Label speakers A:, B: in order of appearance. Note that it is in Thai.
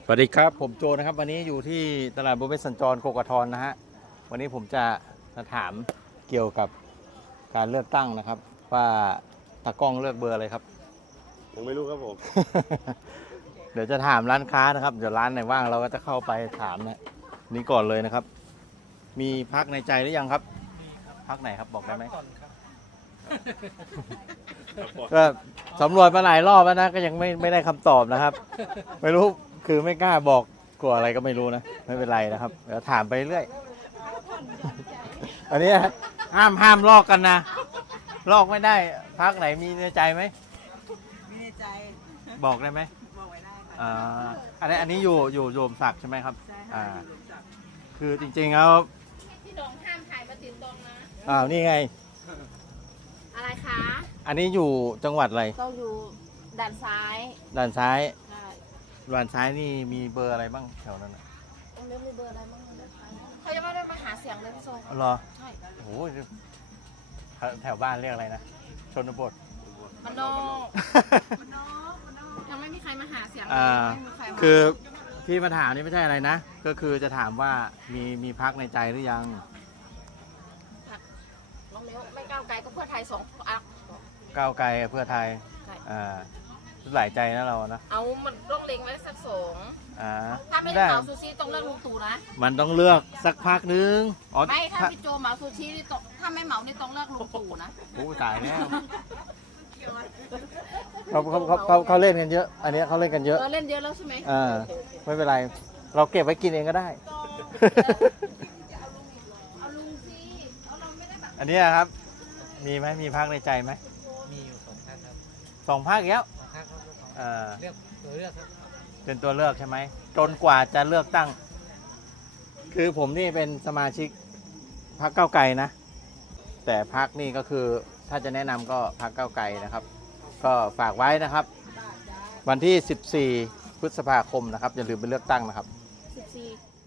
A: วัสดีครับผมโจนะครับวันนี้อยู่ที่ตลาดบุฟเฟ่ต์สัญจรโกกทรนะฮะวันนี้ผมจะมาถามเกี่ยวกับการเลือกตั้งนะครับว่าตากล้องเลือกเบอร์อะไรครับ
B: ยังไม่รู้ครับผม
A: เดี๋ยวจะถามร้านค้านะครับเดี๋ยวร้านไหนว่างเราก็จะเข้าไปถามนะนี่ก่อนเลยนะครับ มีพักในใจหรือยังครับพักไหนครับบอกได้ไหมก็สำรวจมาหลายรอบแล้วนะก็ยังไม่ได้คำตอบนะครับ ไม่รู้คือไม่กล้าบอกกลัวอะไรก็ไม่รู้นะไม่เป็นไรนะครับเดี๋ยวถามไปเรื่อย อันนี้ห้ามลอกกันนะลอกไม่ได้พักไหนมีในใจไหม
C: มีในใจ
A: บอกได้ไหม
C: บอกไว้ได้ค่ะ
A: อันนี้อยู่โยมศักดิ์ใช่ไหมครับ
C: ใช่ค่ะ
A: คือจริงๆแล้ว
D: พี่ดองห้ามถ่ายมาติดตรงนะ
A: นี่ไง
D: อะไรคะ
A: อันนี้อยู่จังหวัดอะไร
D: ต้องอยู่ด้านซ้าย
A: ด้านซ้าย
D: ใช่
A: ด้านซ้ายนี่มีเบอร์อะไรบ้างแถวนั้นน่ะ
D: ต้องเลือกมีเบอร์อะไรบ้างด้านซ้ายเขายังไม่ได้มาหาเสียงเลยพี่โซ
A: อ๋อเหรอ
D: ใช่
A: โอ้โหแถวบ้านเรียกอะไรนะชนบท
D: มันนอกยังไม่มีใครมาหาเสียงเลย
A: อ่า
D: ไม่มีใครมา
A: คือที่มาถามนี่ไม่ใช่อะไรนะ ก็คือจะถามว่ามีพักในใจหรือยัง
D: น้องเมลไม่ก้าวไกลก็เพื่อไทยสองอ่ะ
A: ก้าวไกลเพื่อไทย
D: ใช่
A: หลายใจนะเรานะ
D: เอามันต้องเล็งไว้สักสอง ถ้าไม่ได้
A: ได้
D: เหมาซูชิต้องเลือกลุงตู่นะ
A: มันต้องเลือกสักพักนึงอ๋อ
D: ไม่ถ้าพี่โจเหมาซูชินี่ต้องถ้าไม่เหมานี่ต้องเลือกลุงตู่นะ
A: โอ้ตายแล้วเขาเล่นกันเยอะ อันนี้เขาเล่นกันเยอะ
D: เล่นเยอะแล้วใช่ไหม
A: ไม่เป็นไร เราเก็บไว้กินเองก็ได้
D: เอาลุงสิเอาเราไม่ได้แบบ
A: อันนี้ครับ มีไหมมีพักในใจไหม
E: มีอยู่สองท่านครับ
A: สองพักแล้ว
E: สองท่านครับ
A: เ
E: เลือกตัวเลือกครับ
A: เป็นตัวเลือกใช่ไหมจนกว่าจะเลือกตั้ง คือผมนี่เป็นสมาชิกพรรคก้าวไกลนะ แต่พรรคนี่ก็คือถ้าจะแนะนำก็พรรคก้าวไกลนะครับ ก็ฝากไว้นะครับ วันที่ 14 พฤษภาคมนะครับอย่าลืมไปเลือกตั้งนะครับ
D: 14